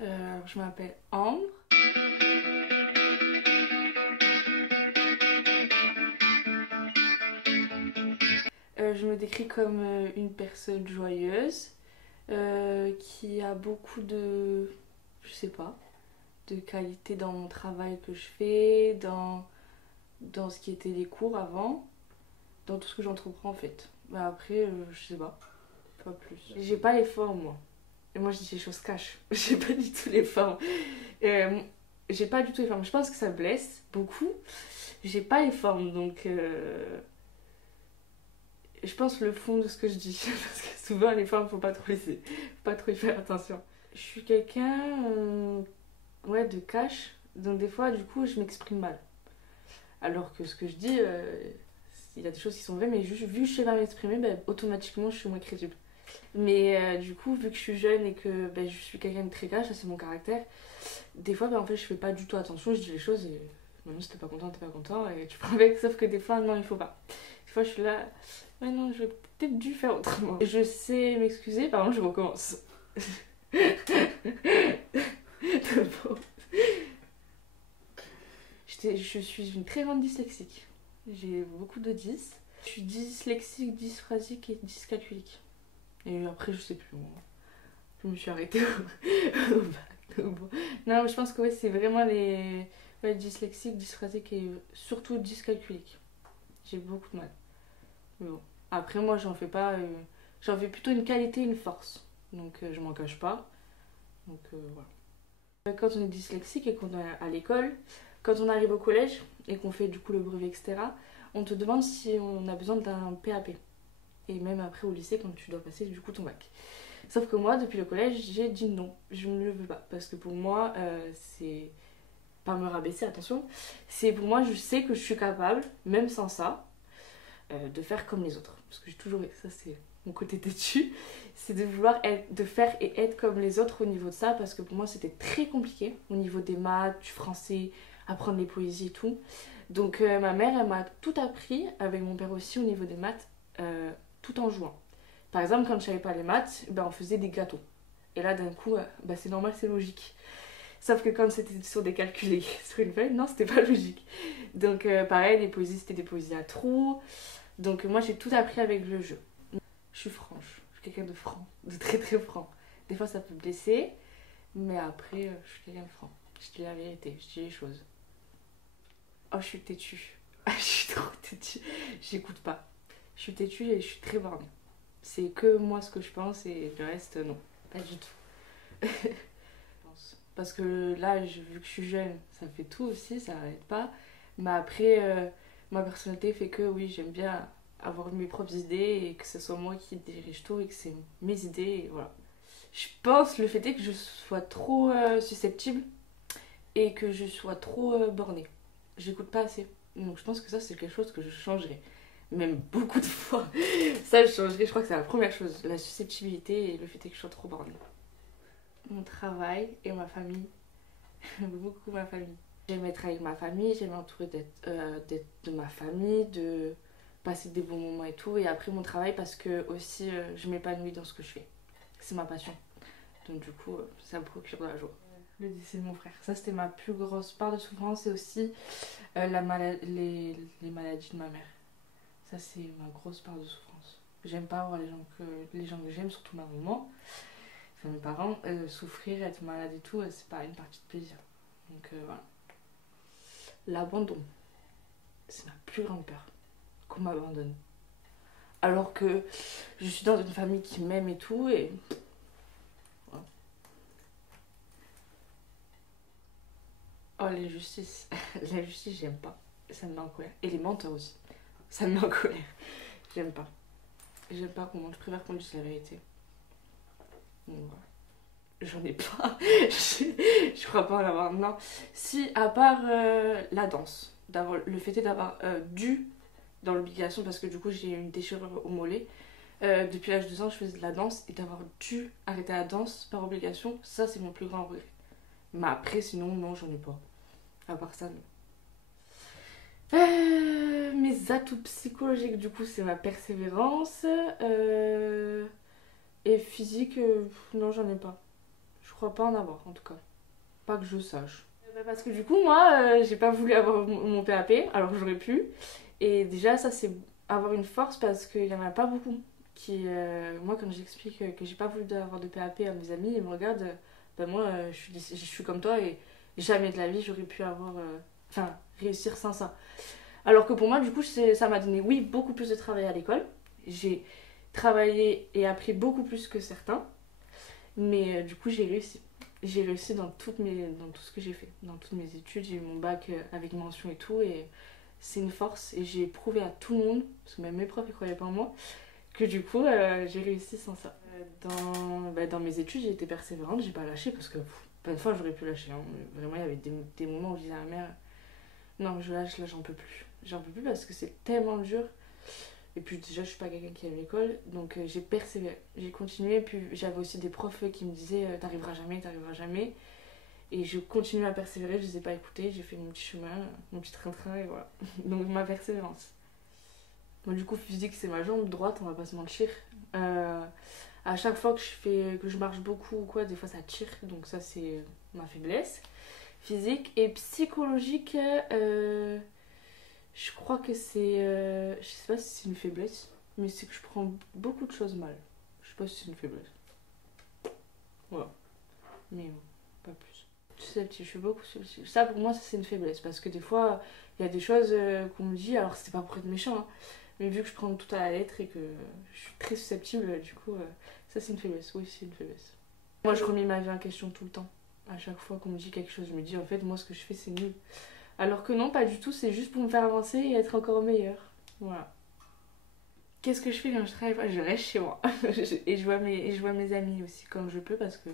Je m'appelle Ambre. Je me décris comme une personne joyeuse, qui a beaucoup de, je sais pas, de qualité dans mon travail que je fais, dans ce qui était les cours avant, dans tout ce que j'entreprends en fait. Bah après, je sais pas plus. J'ai pas les formes moi. Et moi je dis les choses cash. J'ai pas du tout les formes. Euh, j'ai pas du tout les formes. Je pense que ça blesse beaucoup. J'ai pas les formes donc je pense le fond de ce que je dis. Parce que souvent les formes faut pas trop y faire attention. Je suis quelqu'un ouais, de cash. Donc des fois du coup je m'exprime mal. Alors que ce que je dis, il y a des choses qui sont vraies, mais juste, vu que je sais pas m'exprimer, bah, automatiquement je suis moins crédible. Mais du coup, vu que je suis jeune et que bah, je suis quelqu'un de très cash, ça c'est mon caractère, des fois bah, en fait je fais pas du tout attention, je dis les choses et non, si t'es pas content et tu prends avec, sauf que des fois non, il faut pas. Des fois je suis là, ouais non, j'aurais peut-être dû faire autrement. Je sais m'excuser, par contre je recommence. Bon. Je suis une très grande dyslexique. J'ai beaucoup de 10. Je suis dyslexique, dysphrasique et dyscalculique. Et après, je sais plus. Je me suis arrêtée au bac. Non, mais je pense que ouais, c'est vraiment les ouais, dyslexiques, dysphrasiques et surtout dyscalculiques. J'ai beaucoup de mal. Mais bon. Après, moi, j'en fais pas. J'en fais plutôt une qualité, une force. Donc, je m'en cache pas. Donc, voilà. Quand on est dyslexique et qu'on est à l'école, quand on arrive au collège et qu'on fait du coup le brevet, etc., on te demande si on a besoin d'un PAP. Et même après au lycée quand tu dois passer du coup ton bac. Sauf que moi, depuis le collège, j'ai dit non, je ne le veux pas. Parce que pour moi, c'est pas me rabaisser, attention, c'est pour moi, je sais que je suis capable, même sans ça, de faire comme les autres. Parce que j'ai toujours, ça c'est mon côté têtu, c'est de vouloir être, de faire et être comme les autres au niveau de ça. Parce que pour moi, c'était très compliqué au niveau des maths, du français, apprendre les poésies et tout. Donc ma mère, elle m'a tout appris, avec mon père aussi, au niveau des maths, tout en jouant. Par exemple, quand je savais pas les maths, ben, on faisait des gâteaux. Et là, d'un coup, ben, c'est normal, c'est logique. Sauf que quand c'était sur des calculés sur une feuille, non, c'était pas logique. Donc pareil, les poésies, c'était des poésies à trous. Donc moi, j'ai tout appris avec le jeu. Je suis franche, je suis quelqu'un de franc, de très très franc. Des fois, ça peut blesser, mais après, je suis quelqu'un de franc. Je dis la vérité, je dis les choses. Oh, je suis têtue. Ah, je suis trop têtue. J'écoute pas. Je suis têtue et je suis très bornée. C'est que moi ce que je pense et le reste, non. Pas du tout. Parce que là, vu que je suis jeune, ça fait tout aussi, ça n'arrête pas. Mais après, ma personnalité fait que oui, j'aime bien avoir mes propres idées et que ce soit moi qui dirige tout et que c'est mes idées. Et voilà. Je pense le fait est que je sois trop susceptible et que je sois trop bornée. J'écoute pas assez. Donc je pense que ça, c'est quelque chose que je changerais. Même beaucoup de fois. Ça, je changerais. Je crois que c'est la première chose. La susceptibilité et le fait est que je sois trop bornée. Mon travail et ma famille. Beaucoup ma famille. J'aime être avec ma famille, j'aime m'entourer de ma famille, de passer des bons moments et tout. Et après mon travail parce que aussi je m'épanouis dans ce que je fais. C'est ma passion. Donc du coup, ça me procure de la joie. Le décès de mon frère. Ça, c'était ma plus grosse part de souffrance et aussi les maladies de ma mère. Ça, c'est ma grosse part de souffrance. J'aime pas voir les gens que j'aime, surtout ma maman, enfin mes parents, souffrir, être malade et tout, c'est pas une partie de plaisir. Donc voilà. L'abandon, c'est ma plus grande peur. Qu'on m'abandonne. Alors que je suis dans une famille qui m'aime et tout, et voilà. Oh, l'injustice. L'injustice, j'aime pas. Ça me met en colère. Et les menteurs aussi. Ça me met en colère. J'aime pas. J'aime pas qu'on mente. Je préfère qu'on dise la vérité. Donc voilà. J'en ai pas. Je crois pas en avoir. Non. Si, à part la danse. Le fait est d'avoir dû dans l'obligation, parce que du coup j'ai eu une déchirure au mollet. Depuis l'âge de 2 ans, je faisais de la danse et d'avoir dû arrêter la danse par obligation, ça c'est mon plus grand regret. Mais après, sinon, non, j'en ai pas. À part ça, non. Mes atouts psychologiques, du coup, c'est ma persévérance. Et physique, non, j'en ai pas. Je crois pas en avoir en tout cas. Pas que je sache. Parce que du coup, moi, j'ai pas voulu avoir mon PAP alors que j'aurais pu. Et déjà, ça, c'est avoir une force parce qu'il y en a pas beaucoup. Moi, quand j'explique que j'ai pas voulu avoir de PAP à mes amis, ils me regardent. Ben moi, je suis comme toi et jamais de la vie j'aurais pu avoir. Enfin, réussir sans ça. Alors que pour moi, du coup, ça m'a donné, oui, beaucoup plus de travail à l'école. J'ai travaillé et appris beaucoup plus que certains. Mais du coup, j'ai réussi. J'ai réussi dans tout ce que j'ai fait. Dans toutes mes études, j'ai eu mon bac avec mention et tout. Et c'est une force. Et j'ai prouvé à tout le monde, parce que même mes profs ne croyaient pas en moi, que du coup, j'ai réussi sans ça. Dans mes études, j'ai été persévérante, j'ai pas lâché parce que plein de fois, j'aurais pu lâcher. Hein. Vraiment, il y avait des moments où je disais à ma mère, non, je lâche, là, j'en peux plus. J'en peux plus parce que c'est tellement dur. Et puis déjà, je suis pas quelqu'un qui aime l'école, donc j'ai persévéré. J'ai continué, puis j'avais aussi des profs qui me disaient t'arriveras jamais, t'arriveras jamais. Et je continuais à persévérer, je les ai pas écoutés, j'ai fait mon petit chemin, mon petit train-train, et voilà. Donc ma persévérance. Bon, du coup, physique, c'est ma jambe droite, on va pas se mentir. À chaque fois que je marche beaucoup ou quoi, des fois ça tire, donc ça c'est ma faiblesse. Physique et psychologique, je crois que c'est. Je sais pas si c'est une faiblesse, mais c'est que je prends beaucoup de choses mal. Je sais pas si c'est une faiblesse. Voilà. Mais bon, pas plus. Susceptible, je suis beaucoup susceptible. Ça pour moi, ça c'est une faiblesse. Parce que des fois, il y a des choses qu'on me dit, alors c'est pas pour être méchant, hein, mais vu que je prends tout à la lettre et que je suis très susceptible, du coup, ça c'est une faiblesse. Oui, c'est une faiblesse. Moi, je remets ma vie en question tout le temps. À chaque fois qu'on me dit quelque chose, je me dis en fait, moi ce que je fais c'est nul. Alors que non, pas du tout, c'est juste pour me faire avancer et être encore meilleure. Voilà. Qu'est-ce que je fais quand je travaille pas? Je reste chez moi. Et je vois mes amis aussi quand je peux parce que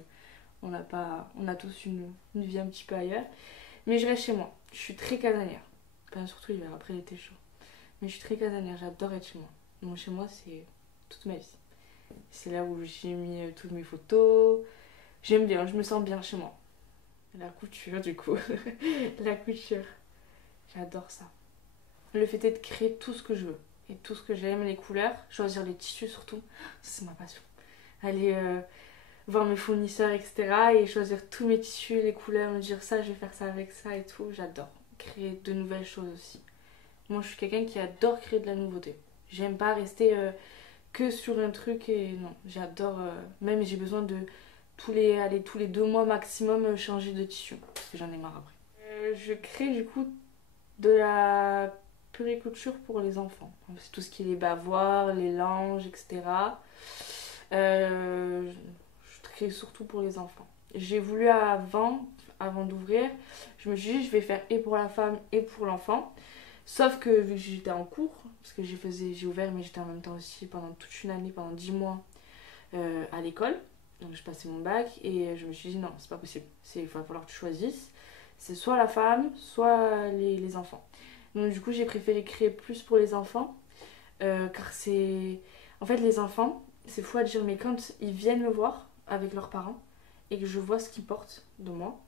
on a tous une vie un petit peu ailleurs. Mais je reste chez moi. Je suis très casanière. Enfin, surtout l'hiver, après l'été chaud. Mais je suis très casanière, j'adore être chez moi. Donc chez moi, c'est toute ma vie. C'est là où j'ai mis toutes mes photos. J'aime bien, je me sens bien chez moi. La couture, du coup. La couture. J'adore ça. Le fait est de créer tout ce que je veux. Et tout ce que j'aime, les couleurs, choisir les tissus surtout, c'est ma passion. Aller voir mes fournisseurs, etc. et choisir tous mes tissus, les couleurs, me dire ça, je vais faire ça avec ça et tout. J'adore. Créer de nouvelles choses aussi. Moi, je suis quelqu'un qui adore créer de la nouveauté. J'aime pas rester que sur un truc et non. J'adore, même j'ai besoin de tous les 2 mois maximum changer de tissu. Parce que j'en ai marre après. Je crée du coup de la puriculture pour les enfants. C'est tout ce qui est les bavoirs, les langes, etc. Je crée surtout pour les enfants. J'ai voulu avant d'ouvrir, je me suis dit je vais faire et pour la femme et pour l'enfant. Sauf que vu que j'étais en cours, parce que j'ai ouvert mais j'étais en même temps aussi pendant toute une année, pendant 10 mois à l'école. Donc je passais mon bac et je me suis dit non, c'est pas possible. Il va falloir que tu choisisses. C'est soit la femme, soit les enfants. Donc du coup j'ai préféré créer plus pour les enfants car c'est... En fait les enfants, c'est fou à dire mais quand ils viennent me voir avec leurs parents et que je vois ce qu'ils portent de moi,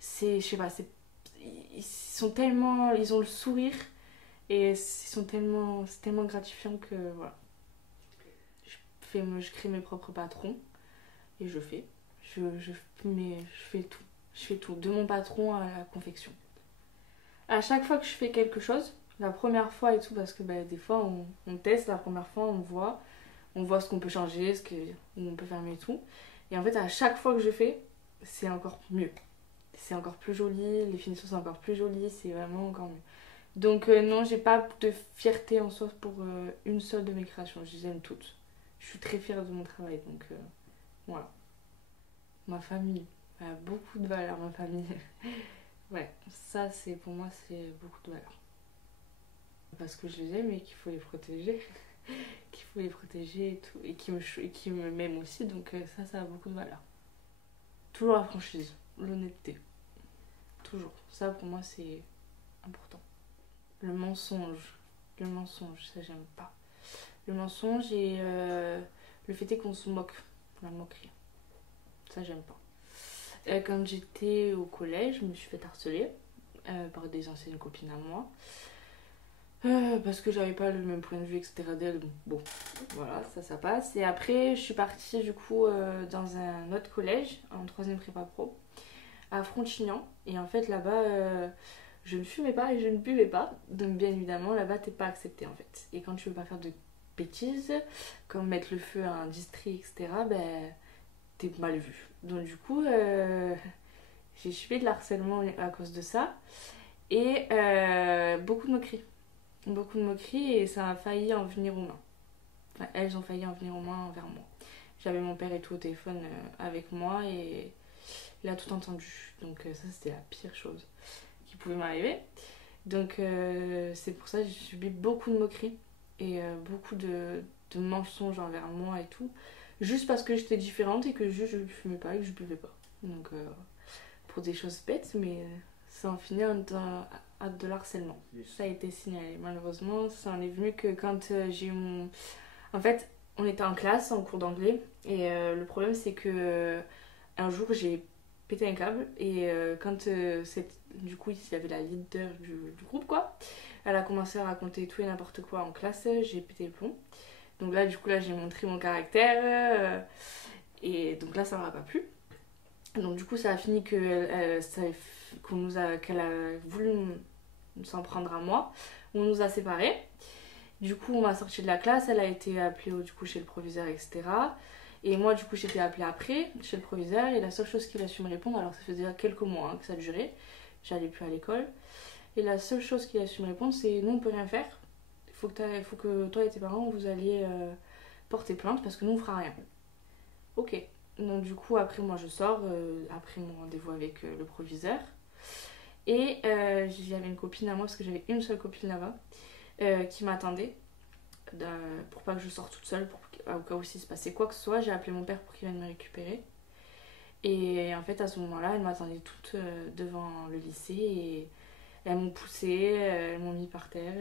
je sais pas, ils sont tellement... Ils ont le sourire et c'est tellement gratifiant que voilà. Je crée mes propres patrons et je fais. Je fais tout. Je fais tout, de mon patron à la confection. À chaque fois que je fais quelque chose, la première fois et tout, parce que des fois on teste, la première fois on voit ce qu'on peut changer, où on peut faire mieux et tout. Et en fait, à chaque fois que je fais, c'est encore mieux. C'est encore plus joli, les finitions sont encore plus jolies, c'est vraiment encore mieux. Donc non, j'ai pas de fierté en soi pour une seule de mes créations, je les aime toutes. Je suis très fière de mon travail, donc voilà. Ma famille, elle a beaucoup de valeur, ma famille. Ouais, ça c'est pour moi c'est beaucoup de valeur. Parce que je les aime et qu'il faut les protéger. Qu'il faut les protéger et tout. Et qui me m'aiment aussi, donc ça a beaucoup de valeur. Toujours la franchise, l'honnêteté. Toujours. Ça pour moi c'est important. Le mensonge. Ça j'aime pas. Le mensonge et le fait est qu'on se moque. La moquerie. Ça j'aime pas. Quand j'étais au collège, je me suis fait harceler par des anciennes copines à moi. Parce que j'avais pas le même point de vue, etc. d'elle. Bon, voilà, ça passe. Et après, je suis partie du coup dans un autre collège, en troisième prépa pro, à Frontignan. Et en fait, là-bas, je ne fumais pas et je ne buvais pas. Donc, bien évidemment, là-bas, t'es pas accepté en fait. Et quand tu veux pas faire de bêtises, comme mettre le feu à un district, etc., ben, t'es mal vu. Donc, du coup, j'ai subi de l'harcèlement à cause de ça. Et beaucoup de moqueries. Beaucoup de moqueries et ça a failli en venir aux mains. Enfin, elles ont failli en venir aux mains envers moi. J'avais mon père et tout au téléphone avec moi et il a tout entendu. Donc ça c'était la pire chose qui pouvait m'arriver. Donc c'est pour ça que j'ai subi beaucoup de moqueries et beaucoup de mensonges envers moi et tout. Juste parce que j'étais différente et que je ne fumais pas et que je buvais pas. Donc pour des choses bêtes, mais ça en finit à de l'harcèlement. Ça a été signalé. Malheureusement, ça en est venu que quand j'ai eu mon... En fait, on était en classe, en cours d'anglais, et le problème c'est que un jour j'ai pété un câble, et du coup, il y avait la leader du groupe, quoi. Elle a commencé à raconter tout et n'importe quoi en classe, j'ai pété le plomb. Donc là, du coup, là, j'ai montré mon caractère, et donc là, ça m'a pas plu. Donc du coup, ça a fini qu'elle a voulu s'en prendre à moi. On nous a séparés. Du coup, on m'a sorti de la classe. Elle a été appelée du coup, chez le proviseur, etc. Et moi, du coup, j'étais appelée après chez le proviseur. Et la seule chose qu'il a su me répondre, alors ça faisait déjà quelques mois que ça durait, j'allais plus à l'école. Et la seule chose qu'il a su me répondre, c'est nous, on peut rien faire. Il faut que toi et tes parents, vous alliez porter plainte parce que nous, on fera rien. Ok. Donc du coup, après moi je sors, après mon rendez-vous avec le proviseur. Et j'avais une copine à moi, parce que j'avais une seule copine là-bas, qui m'attendait. Pour pas que je sorte toute seule, au cas où s'il se passait quoi que ce soit. J'ai appelé mon père pour qu'il vienne me récupérer. Et en fait, à ce moment-là, elles m'attendaient toutes devant le lycée. Et elles m'ont poussée, elles m'ont mis par terre.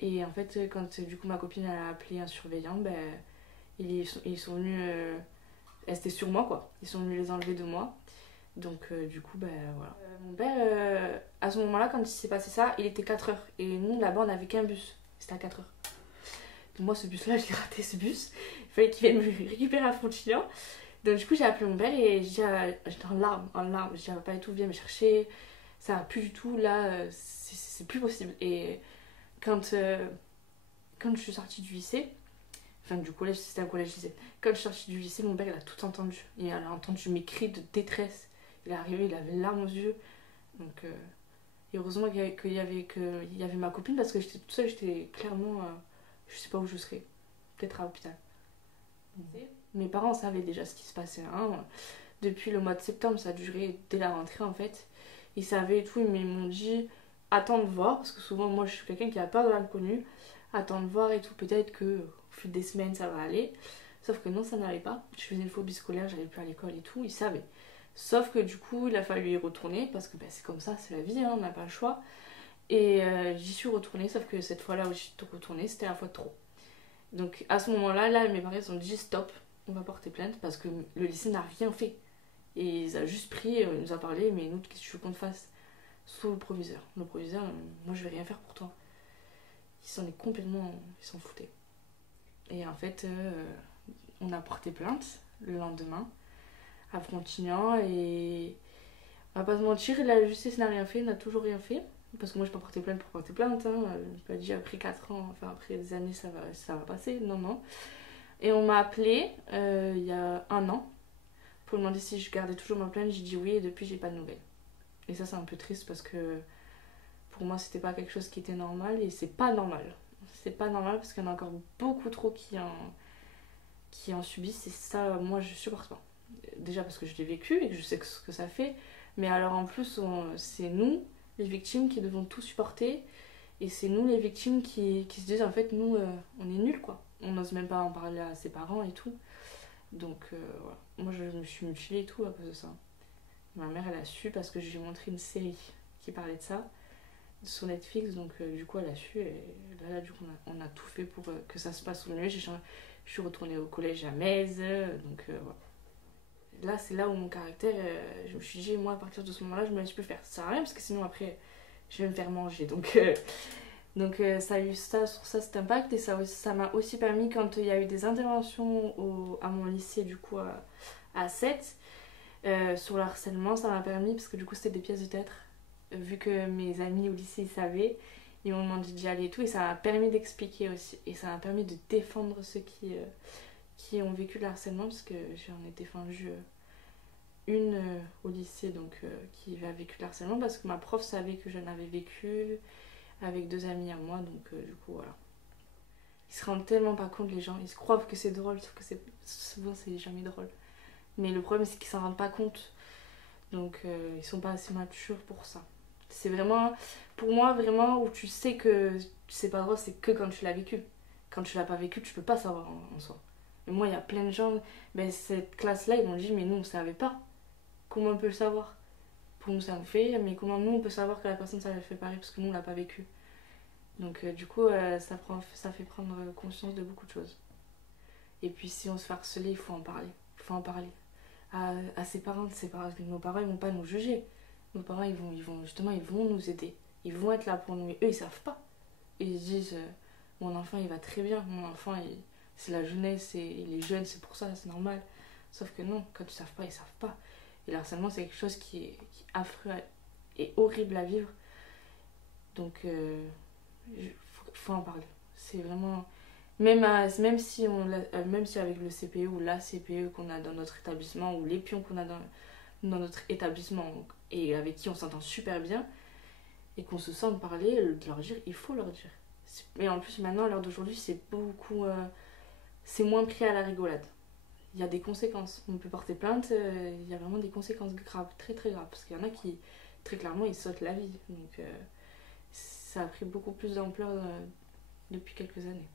Et en fait, quand du coup ma copine elle a appelé un surveillant, ben, ils sont venus... elles étaient sur moi, quoi. Ils sont venus les enlever de moi. Donc du coup, ben voilà. Mon père, à ce moment-là, quand il s'est passé ça, il était 4 heures. Et nous, là-bas, on n'avait qu'un bus. C'était à 4 heures. Donc moi, ce bus-là, j'ai raté ce bus. Il fallait qu'il vienne me récupérer à Frontignan. Donc du coup, j'ai appelé mon père et j'étais en larmes, en larmes. J'ai dit, pas du tout, viens me chercher. Ça va plus du tout, là, c'est plus possible. Et quand je suis sortie du lycée, enfin du collège, c'était un collège lycée. Quand je suis sortie du lycée, mon père, il a tout entendu. Et il a entendu mes cris de détresse. Il est arrivé, il avait les larmes aux yeux. Donc, et heureusement qu'il y avait ma copine parce que j'étais toute seule, j'étais clairement. Je sais pas où je serais. Peut-être à l'hôpital. Mes parents savaient déjà ce qui se passait. Hein. Depuis le mois de septembre, ça a duré dès la rentrée en fait. Ils savaient et tout, mais ils m'ont dit attends de voir, parce que souvent moi je suis quelqu'un qui a peur de l'inconnu. Attends de voir et tout, peut-être que au fil des semaines ça va aller. Sauf que non, ça n'allait pas. Je faisais une phobie scolaire, j'allais plus à l'école et tout, ils savaient. Sauf que du coup, il a fallu y retourner parce que bah, c'est comme ça, c'est la vie, hein, on n'a pas le choix. Et j'y suis retournée, sauf que cette fois-là où j'y suis retournée, c'était la fois de trop. Donc à ce moment-là, là, mes parents ont dit stop, on va porter plainte parce que le lycée n'a rien fait. Et ils ont juste pris, il nous a parlé, mais nous, qu'est-ce que tu veux qu'on te fasse? Sauf le proviseur. Le proviseur, moi je vais rien faire pour toi. Il s'en est complètement. Ils s'en foutaient. Et en fait, on a porté plainte le lendemain à Frontignan et on va pas se mentir, la justice n'a rien fait, n'a toujours rien fait. Parce que moi, je peux porter plainte pour porter plainte. Hein. Je pas dit après 4 ans, enfin après des années, ça va passer. Non, non. Et on m'a appelé il y a un an pour me demander si je gardais toujours ma plainte. J'ai dit oui et depuis, j'ai pas de nouvelles. Et ça, c'est un peu triste parce que pour moi, c'était pas quelque chose qui était normal et c'est pas normal. C'est pas normal parce qu'il y en a encore beaucoup trop qui en subissent et ça, moi, je supporte pas. Déjà parce que je l'ai vécu et que je sais ce que ça fait. Mais alors en plus, c'est nous, les victimes, qui devons tout supporter. Et c'est nous, les victimes, qui se disent en fait, nous, on est nuls quoi. On n'ose même pas en parler à ses parents et tout. Donc voilà. Moi, je me suis mutilée et tout à cause de ça. Ma mère, elle a su parce que je lui ai montré une série qui parlait de ça sur Netflix. Donc du coup, elle a su. Et là du coup, on a tout fait pour que ça se passe au mieux. Je suis retournée au collège à Metz. Donc voilà. Là, c'est là où mon caractère, je me suis dit, moi, à partir de ce moment-là, je me laisse plus faire. Ça sert à rien parce que sinon, après, je vais me faire manger. Donc, Donc ça a eu ça, sur ça cet impact, et ça m'a aussi permis, quand il y a eu des interventions à mon lycée du coup à 7, sur le harcèlement, ça m'a permis, parce que du coup c'était des pièces de théâtre, vu que mes amis au lycée ils savaient, ils m'ont demandé d'y aller et tout, et ça m'a permis d'expliquer aussi, et ça m'a permis de défendre ceux qui ont vécu le harcèlement, parce que j'en ai défendu une au lycée donc, qui a vécu le harcèlement, parce que ma prof savait que j'en avais vécu avec 2 amis à moi, donc du coup voilà. Ils se rendent tellement pas compte, les gens, ils se croient que c'est drôle, sauf que souvent c'est jamais drôle. Mais le problème c'est qu'ils s'en rendent pas compte, donc ils sont pas assez matures pour ça. C'est vraiment, pour moi, vraiment, où tu sais que c'est pas drôle, c'est que quand tu l'as vécu. Quand tu l'as pas vécu, tu peux pas savoir en soi. Et moi, il y a plein de gens, ben, cette classe-là, ils m'ont dit, mais nous, on savait pas. Comment on peut le savoir? Pour nous, ça nous fait, mais comment nous, on peut savoir que la personne, ça le fait pareil, parce que nous, on l'a pas vécu. Donc, du coup, ça fait prendre conscience de beaucoup de choses. Et puis, si on se fait harceler, il faut en parler. Il faut en parler. À ses parents, nos parents, ils vont pas nous juger. Nos parents, justement, ils vont nous aider. Ils vont être là pour nous. Et eux, ils savent pas. Ils se disent, mon enfant, il va très bien. Mon enfant, c'est la jeunesse, il est jeune, c'est pour ça, c'est normal. Sauf que non, quand ils savent pas, ils savent pas. Et le harcèlement, c'est quelque chose qui est affreux et horrible à vivre. Donc, faut en parler. C'est vraiment... Même si avec le CPE ou la CPE qu'on a dans notre établissement, ou les pions qu'on a dans notre établissement, et avec qui on s'entend super bien, et qu'on se sent parler, de leur dire, il faut leur dire. Mais en plus, maintenant, à l'heure d'aujourd'hui, c'est beaucoup... c'est moins pris à la rigolade. Il y a des conséquences. On peut porter plainte, il y a vraiment des conséquences graves, très très graves. Parce qu'il y en a qui, très clairement, ils sautent la vie. Donc ça a pris beaucoup plus d'ampleur depuis quelques années.